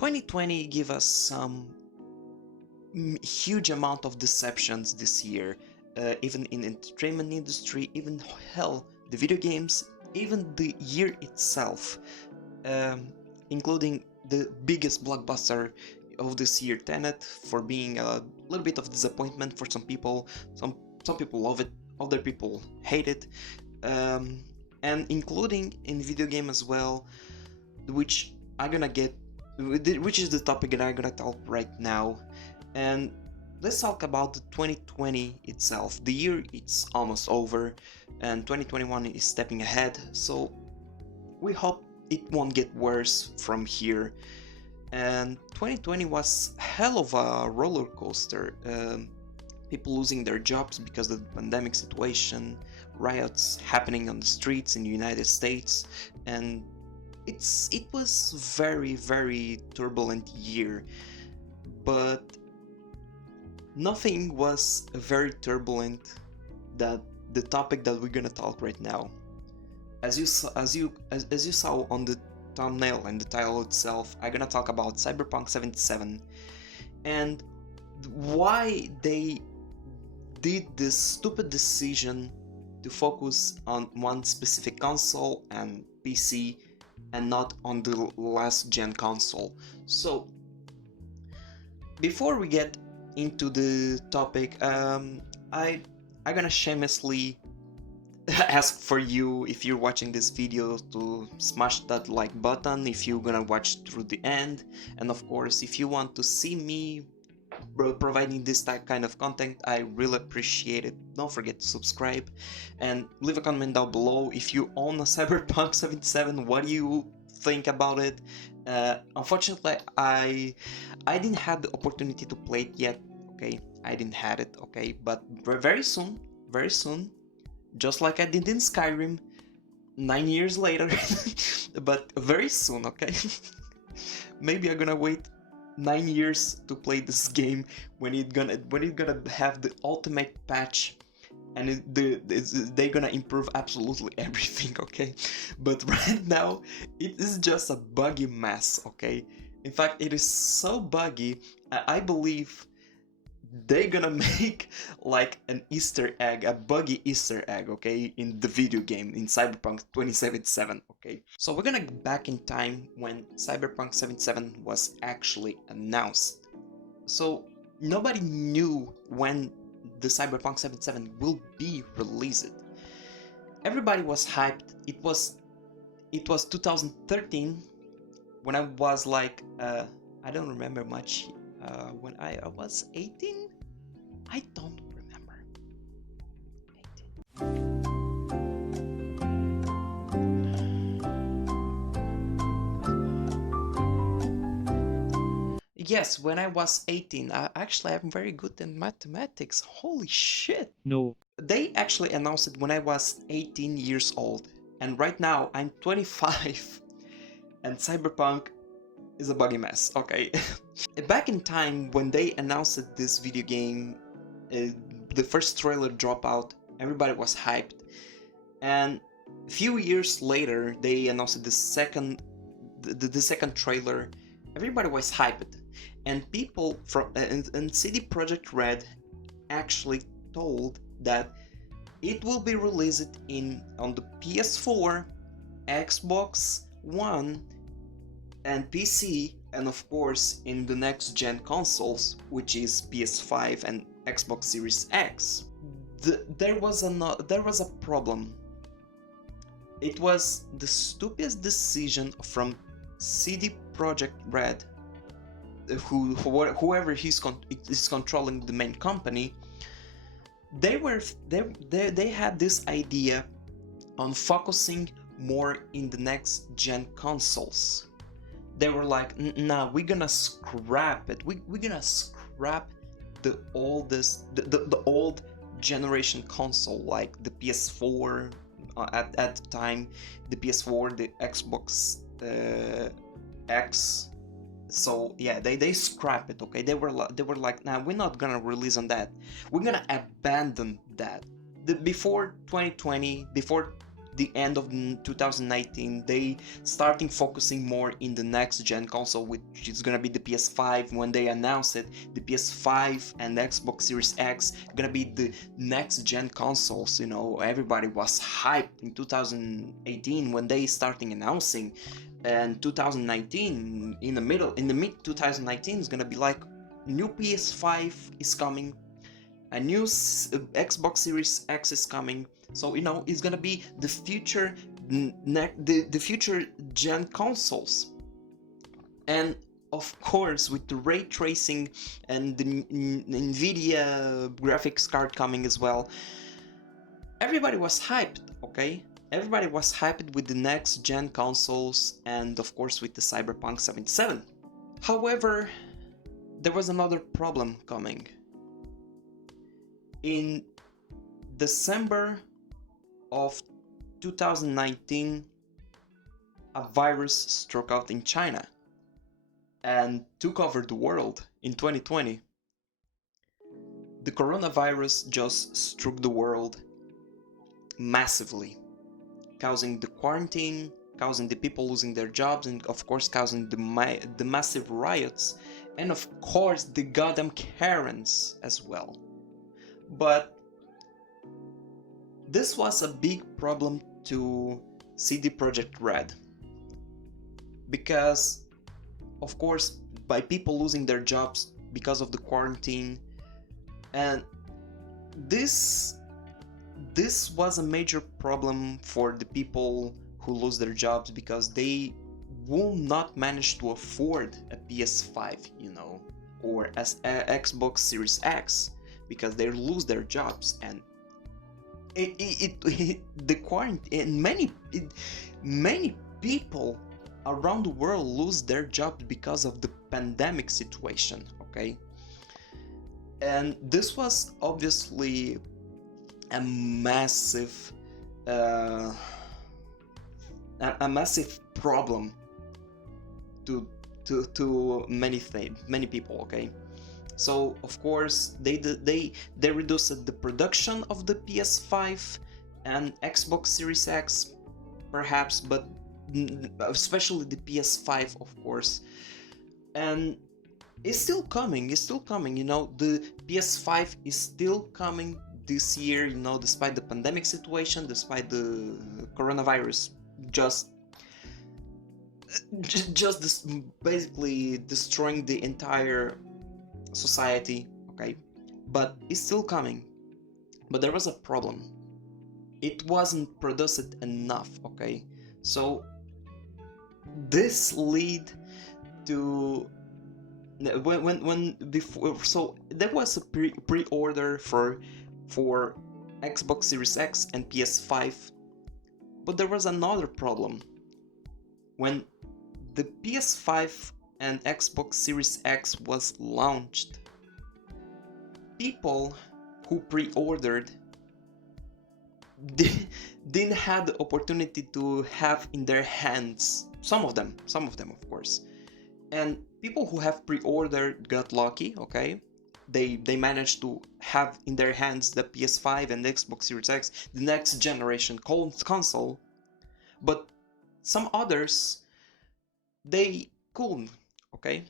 2020 gave us some huge amount of deceptions this year, even in entertainment industry, even hell, the video games, even the year itself, including the biggest blockbuster of this year, Tenet, for being a little bit of disappointment for some people. Some people love it, other people hate it, and including in video game as well, which which is the topic that I'm gonna talk right now. And let's talk about the 2020 itself. The year it's almost over, and 2021 is stepping ahead. So we hope it won't get worse from here. And 2020 was hell of a roller coaster. People losing their jobs because of the pandemic situation, riots happening on the streets in the United States, and it was very turbulent year. But nothing was very turbulent that the topic that we're gonna talk right now. As you saw on the thumbnail and the title itself, I'm gonna talk about Cyberpunk 77 and why they did this stupid decision to focus on one specific console and PC and not on the last gen console. So before we get into the topic, I'm gonna shamelessly ask for you, if you're watching this video, to smash that like button if you're gonna watch through the end, and of course if you want to see me providing this kind of content, I really appreciate it. Don't forget to subscribe and leave a comment down below if you own a Cyberpunk 77. What do you think about it? Unfortunately, I didn't have the opportunity to play it yet. Okay, I didn't have it. Okay, but very soon, just like I did in Skyrim 9 years later. But very soon, okay. Maybe I'm gonna wait 9 years to play this game when it's gonna have the ultimate patch, and they're gonna improve absolutely everything, okay? But right now it is just a buggy mess, okay? In fact, it is so buggy, I believe they're gonna make like an Easter egg, a buggy Easter egg, okay, in the video game, in Cyberpunk 2077, okay? So we're gonna get back in time when Cyberpunk 77 was actually announced. So nobody knew when the Cyberpunk 77 will be released. Everybody was hyped. It was 2013 when I was like, I don't remember much. When I was 18? I don't remember. 18. Yes, when I was 18. Actually, I'm very good in mathematics. Holy shit. No. They actually announced it when I was 18 years old. And right now, I'm 25. And Cyberpunk is a buggy mess, okay? Back in time, when they announced this video game, the first trailer dropped out, everybody was hyped. And a few years later, they announced the second trailer. Everybody was hyped. And people from and CD Projekt Red actually told that it will be released on the PS4, Xbox One, and PC, and of course in the next gen consoles, which is PS5 and Xbox Series X. There was a problem. It was the stupidest decision from CD Projekt Red, whoever is controlling the main company. They had this idea on focusing more in the next gen consoles. They were like, nah, we're gonna scrap it. We're gonna scrap the old generation console, like the PS4 at the time, the PS4, the Xbox X. So yeah, they scrap it, okay? They were like, nah, we're not gonna release on that. We're gonna abandon that. Before 2020, before the end of 2019, they starting focusing more in the next gen console, which is gonna be the PS5. When they announced it, the PS5 and Xbox Series X gonna be the next gen consoles. You know, everybody was hyped in 2018 when they starting announcing, and 2019 in the mid 2019 is gonna be like new PS5 is coming, a new Xbox Series X is coming. So you know, it's gonna be the future, the future gen consoles. And of course, with the ray tracing and the Nvidia graphics card coming as well, everybody was hyped, okay? Everybody was hyped with the next gen consoles, and of course with the Cyberpunk 77. However, there was another problem coming. In December of 2019, a virus struck out in China and took over the world in 2020. The coronavirus just struck the world massively, causing the quarantine, causing the people losing their jobs, and of course causing the massive riots, and of course the goddamn Karens as well. But this was a big problem to CD Projekt Red, because of course by people losing their jobs because of the quarantine, and this was a major problem for the people who lose their jobs, because they will not manage to afford a PS5, you know, or as Xbox Series X, because they lose their jobs. And the quarantine, many people around the world lose their jobs because of the pandemic situation, okay? And this was obviously a massive problem to many people, okay? So of course they reduced the production of the PS5 and Xbox Series X, perhaps, but especially the PS5, of course. And it's still coming, you know, the PS5 is still coming this year, you know, despite the pandemic situation, despite the coronavirus just basically destroying the entire society, okay? But it's still coming. But there was a problem. It wasn't produced enough, okay? So this lead to when before, so there was a pre-order for Xbox Series X and PS5, but there was another problem. When the PS5 and Xbox Series X was launched, people who pre-ordered didn't have the opportunity to have in their hands, some of them of course, and people who have pre-ordered got lucky, okay? They managed to have in their hands the PS5 and the Xbox Series X, the next generation console, but some others, they couldn't, okay?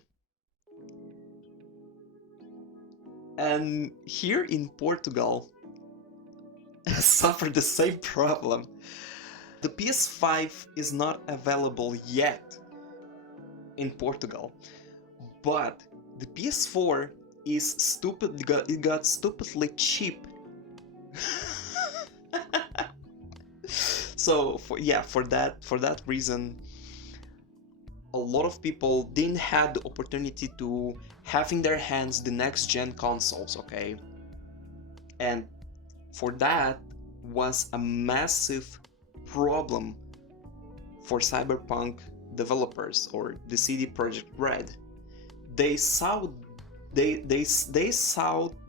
And here in Portugal suffered the same problem. The PS5 is not available yet in Portugal, but the PS4 is it got stupidly cheap. So for that reason, a lot of people didn't have the opportunity to have in their hands the next gen consoles, okay? And for that was a massive problem for Cyberpunk developers or the CD Projekt Red. They saw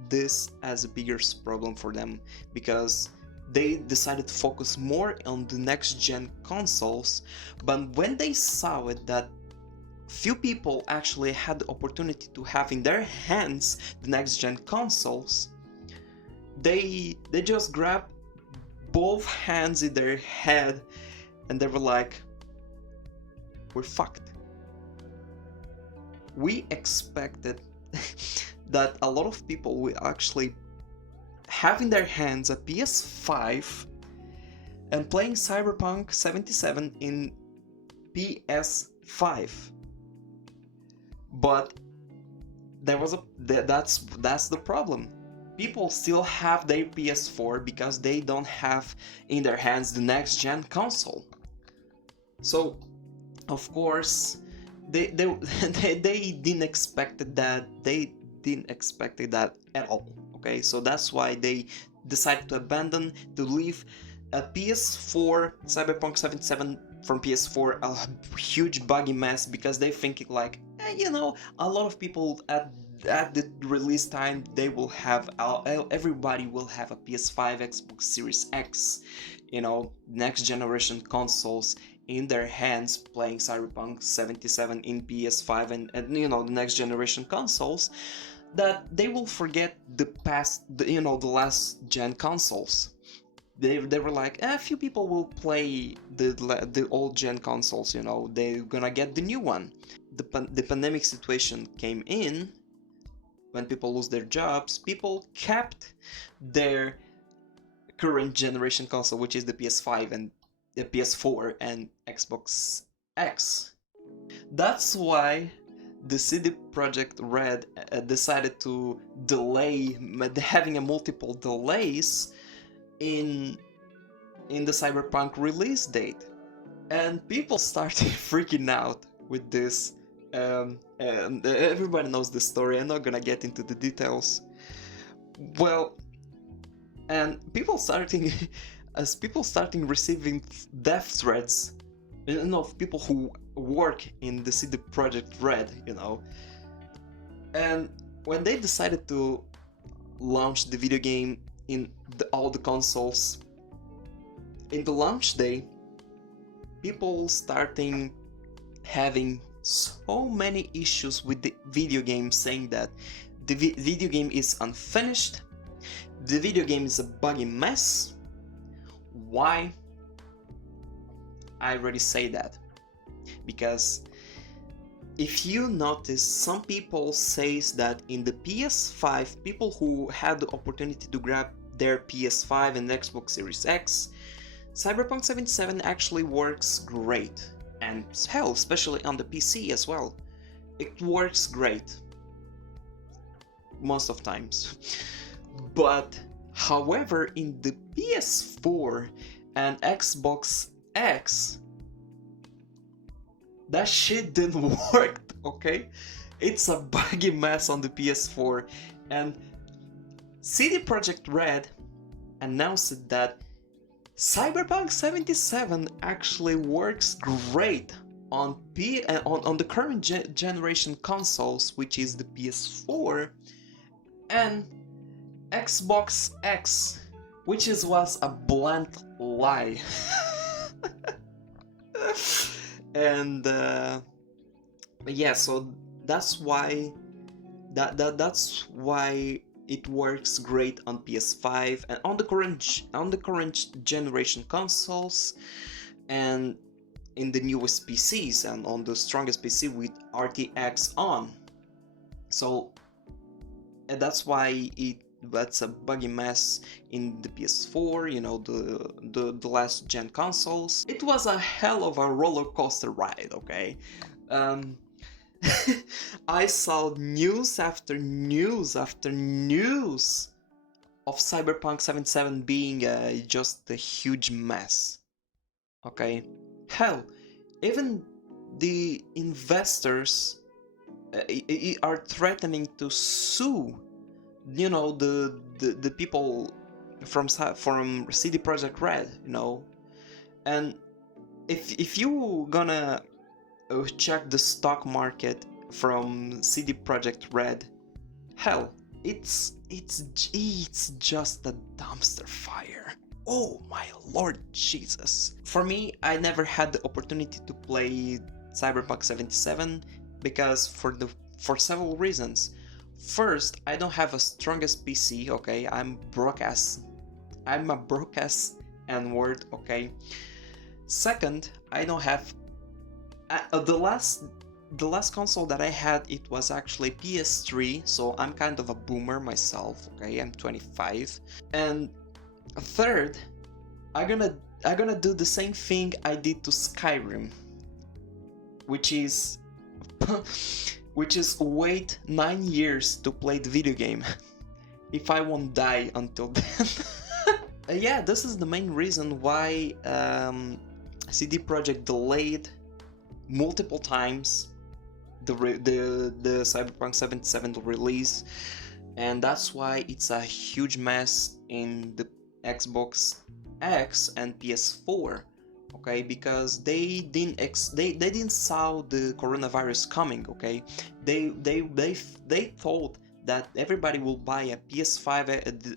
this as a bigger problem for them, because they decided to focus more on the next gen consoles. But when they saw it that few people actually had the opportunity to have in their hands the next gen consoles, they just grabbed both hands in their head, and they were like, we're fucked. We expected that a lot of people will actually have in their hands a PS5 and playing Cyberpunk 77 in PS5. But that's the problem. People still have their PS4 because they don't have in their hands the next gen console. So of course they didn't expect that. They didn't expect that at all. Okay, so that's why they decided to abandon, to leave a PS4 Cyberpunk 77 from PS4 a huge buggy mess, because they think like, a lot of people at the release time, they will have everybody will have a PS5, Xbox Series X, next generation consoles in their hands playing Cyberpunk 77 in PS5 and the next generation consoles, that they will forget the past, the last gen consoles. They were like, a few people will play the old gen consoles, they're gonna get the new one. The pandemic situation came in. When people lose their jobs, people kept their current generation console, which is the PS5 and the PS4 and Xbox X. That's why the CD Projekt Red decided to delay, having a multiple delays in the Cyberpunk release date, and people started freaking out with this. And everybody knows the story. I'm not gonna get into the details. Well, and people starting receiving death threats, of people who work in the CD Projekt Red, And when they decided to launch the video game in all the consoles, in the launch day, people starting having so many issues with the video game, saying that the video game is unfinished, the video game is a buggy mess. Why? I already say that because if you notice, some people says that in the PS5, people who had the opportunity to grab their PS5 and Xbox Series X, Cyberpunk 77 actually works great. And hell, especially on the PC as well. It works great. Most of times. But, however, in the PS4 and Xbox X, that shit didn't work, okay? It's a buggy mess on the PS4, and CD Projekt Red announced that Cyberpunk 77 actually works great on the current generation consoles, which is the PS4 and Xbox X, which was a blunt lie. And yeah, so that's why that's why it works great on PS5 and on the current generation consoles, and in the newest PCs and on the strongest PC with RTX on. So that's why that's a buggy mess in the PS4, the last gen consoles. It was a hell of a roller coaster ride, okay? I saw news after news after news of Cyberpunk 77 being just a huge mess. Okay? Hell, even the investors are threatening to sue, the people from CD Projekt Red, And if you gonna check the stock market from CD Projekt Red, hell, it's just a dumpster fire. Oh my Lord Jesus. For me, I never had the opportunity to play Cyberpunk 77 because for several reasons. First, I don't have a strongest PC, okay? I'm a broke ass N-word, okay? Second, I don't have the last console that I had, it was actually PS3, so I'm kind of a boomer myself, okay? I'm 25. And third, I'm gonna do the same thing I did to Skyrim, which is wait 9 years to play the video game if I won't die until then. Yeah, this is the main reason why CD Projekt delayed multiple times the Cyberpunk 77 release, and that's why it's a huge mess in the Xbox X and PS4. Okay, because they didn't saw the coronavirus coming. Okay, they thought that everybody will buy a PS5,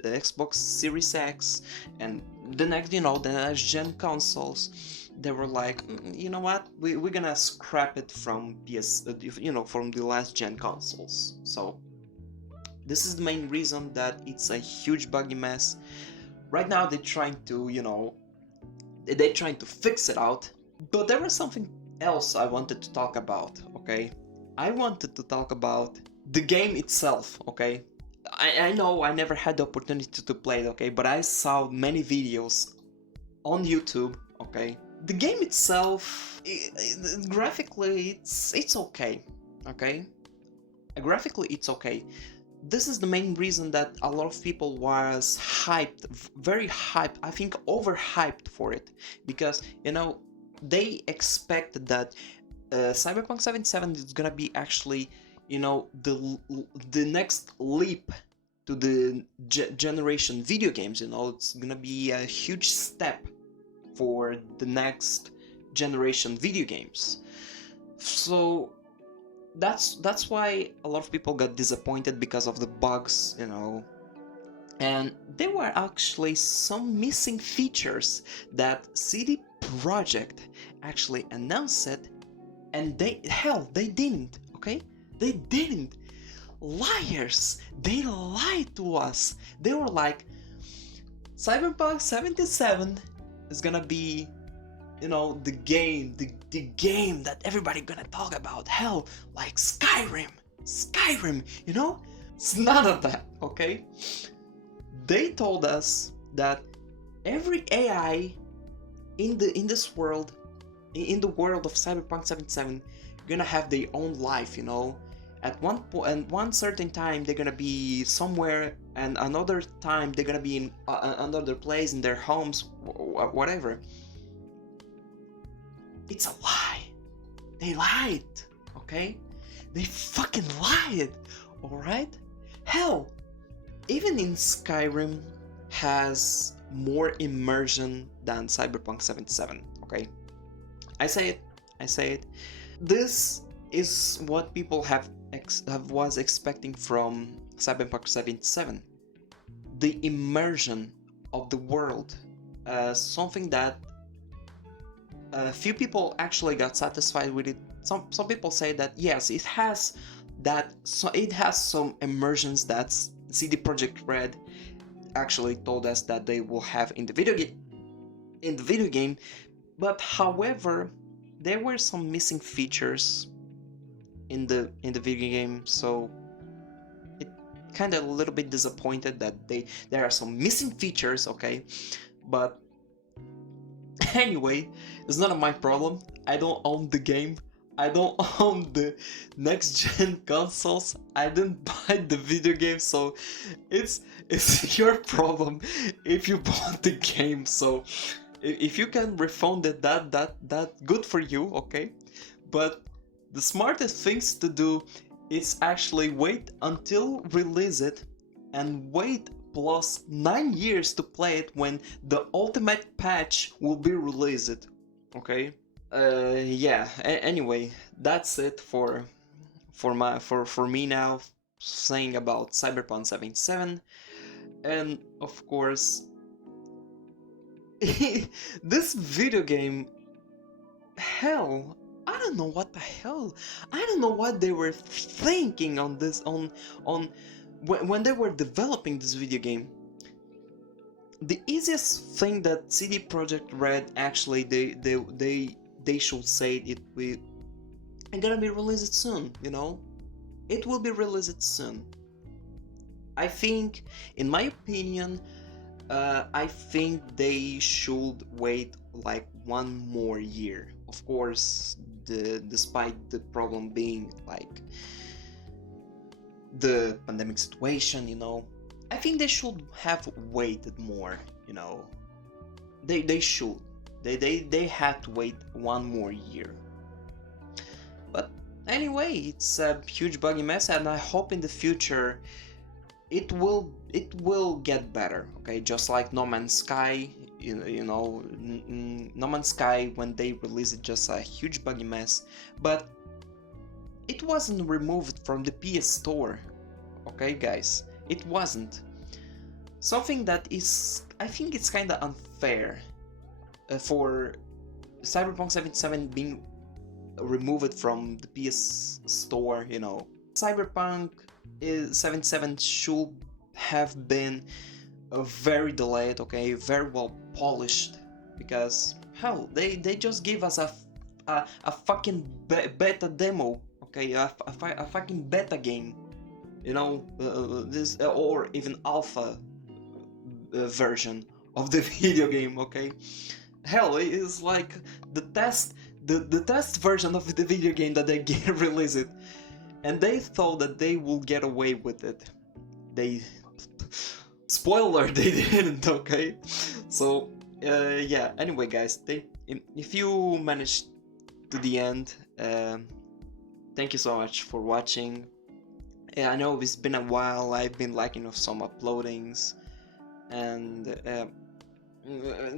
the Xbox Series X, and the next gen consoles. They were like, you know what, we're gonna scrap it from from the last gen consoles. So this is the main reason that it's a huge buggy mess. Right now they're trying to, they're trying to fix it out. But there was something else I wanted to talk about, okay? I wanted to talk about the game itself, okay? I know I never had the opportunity to play it, okay? But I saw many videos on YouTube, okay? The game itself, graphically, it's okay, okay? Graphically, it's okay. This is the main reason that a lot of people was hyped, very hyped, I think overhyped for it, because they expected that Cyberpunk 77 is gonna be actually the next leap to the generation video games. It's gonna be a huge step for the next generation video games. So that's why a lot of people got disappointed because of the bugs, and there were actually some missing features that CD Projekt actually announced it, and they didn't, okay? They didn't. Liars! They lied to us. They were like, Cyberpunk 77 is gonna be the game that everybody gonna talk about. Hell, like Skyrim, it's none of that, okay? They told us that every AI in this world, in the world of Cyberpunk 77, gonna have their own life, At one point, and one certain time, they're gonna be somewhere, and another time they're gonna be in another place, in their homes, whatever. It's a lie. They lied, okay? They fucking lied, alright? Hell, even in Skyrim has more immersion than Cyberpunk 77, okay? I say it. This is what people was expecting from Cyberpunk 77. The immersion of the world, something that a few people actually got satisfied with it. Some people say that yes, it has that. So it has some immersions that CD Projekt Red actually told us that they will have in the video game. But however, there were some missing features in the video game, so it kind of a little bit disappointed that there are some missing features, okay? But anyway, it's not my problem. I don't own the game. I don't own the next gen consoles. I didn't buy the video game, so it's your problem if you bought the game. So if you can refund it, that good for you, okay? But the smartest things to do is actually wait until release it, and wait plus 9 years to play it when the ultimate patch will be released, okay? Yeah. Anyway, that's it for me now, saying about Cyberpunk 77, and of course, this video game, hell, I don't know what the hell. I don't know what they were thinking on this when they were developing this video game. the easiest thing that CD Projekt Red actually they should say it will gonna be released soon, you know? It will be released soon. I think, in my opinion, I think they should wait like one more year. Of course, despite the problem being like the pandemic situation, you know, I think they should have waited more. You know, they should. They had to wait one more year. But anyway, it's a huge buggy mess, and I hope in the future it will get better. Okay, just like No Man's Sky. You know, No Man's Sky, when they released it, just a huge buggy mess, but it wasn't removed from the PS Store. Okay, guys, it wasn't. Something that is, I think it's kind of unfair for Cyberpunk 77 being removed from the PS Store. You know, Cyberpunk 77 should have been very delayed, okay, very well polished, because hell, they just gave us a fucking beta demo, okay, a fucking beta game, you know, this or even alpha version of the video game, okay. Hell, it is like the test version of the video game that they release it, and they thought that they will get away with it. They spoiler, they didn't, okay. So yeah, anyway guys, if you managed to the end, thank you so much for watching. Yeah, I know it's been a while, I've been lacking of some uploadings, and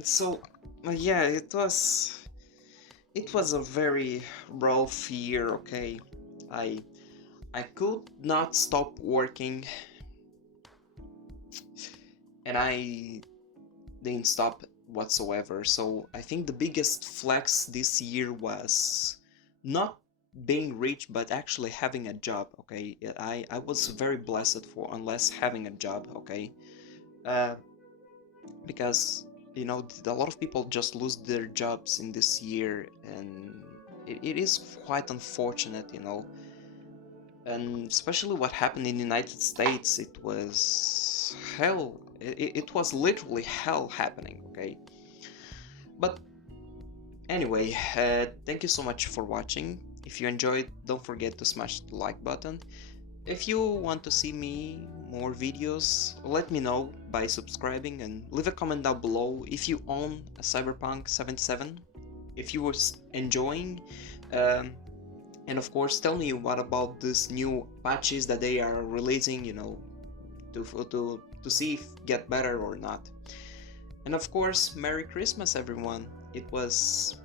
so yeah, it was a very rough year, okay. I could not stop working, and I didn't stop whatsoever. So I think the biggest flex this year was not being rich, but actually having a job. Okay, I was very blessed for unless having a job. Okay, uh, because you know a lot of people just lose their jobs in this year, and it is quite unfortunate, you know. And especially what happened in the United States, it was hell. It was literally hell happening, okay? But anyway, thank you so much for watching. If you enjoyed, don't forget to smash the like button. If you want to see me more videos, let me know by subscribing, and leave a comment down below if you own a Cyberpunk 77, if you were enjoying, um, and of course tell me what about these new patches that they are releasing, you know, to see if get better or not. And of course, Merry Christmas everyone. It was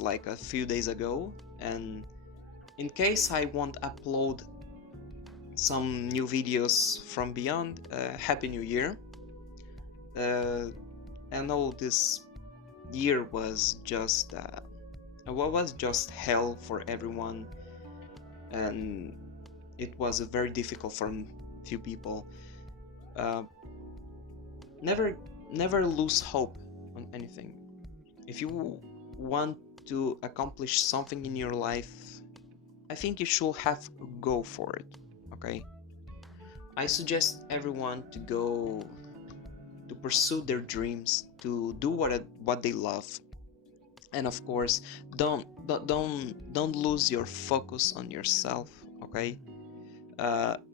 like a few days ago, and in case I won't upload some new videos from beyond, Happy New Year. I know this year was just hell for everyone, and it was very difficult for few people. Uh, never lose hope on anything. If you want to accomplish something in your life, I think you should have go for it, okay? I suggest everyone to go to pursue their dreams, to do what they love. And of course, don't lose your focus on yourself, okay?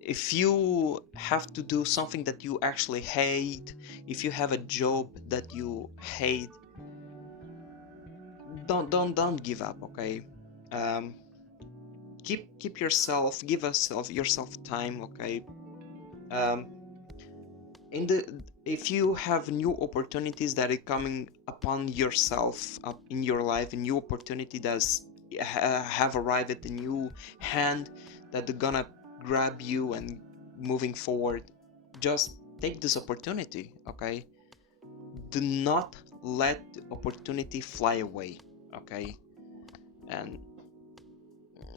If you have to do something that you actually hate, if you have a job that you hate, don't give up, okay? Um, keep yourself, give yourself time, okay? Um, if you have new opportunities that are coming upon yourself up in your life, a new opportunity that's have arrived at a new hand that are gonna grab you and moving forward, just take this opportunity, okay? Do not let the opportunity fly away, okay? And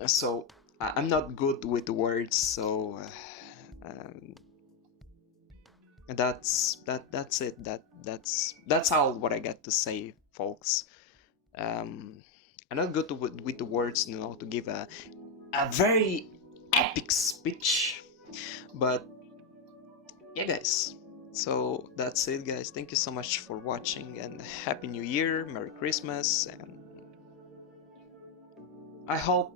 so I'm not good with words, so um, And that's it. That's all what I got to say, folks. Um, I'm not good with the words, to give a very epic speech, but yeah, guys. So that's it, guys. Thank you so much for watching, and Happy New Year, Merry Christmas, and I hope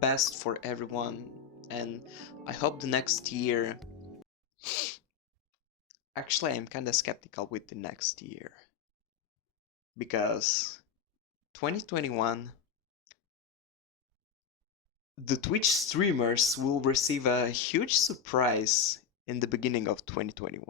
best for everyone. And I hope the next year. Actually, I'm kind of skeptical with the next year because 2021, the Twitch streamers will receive a huge surprise in the beginning of 2021.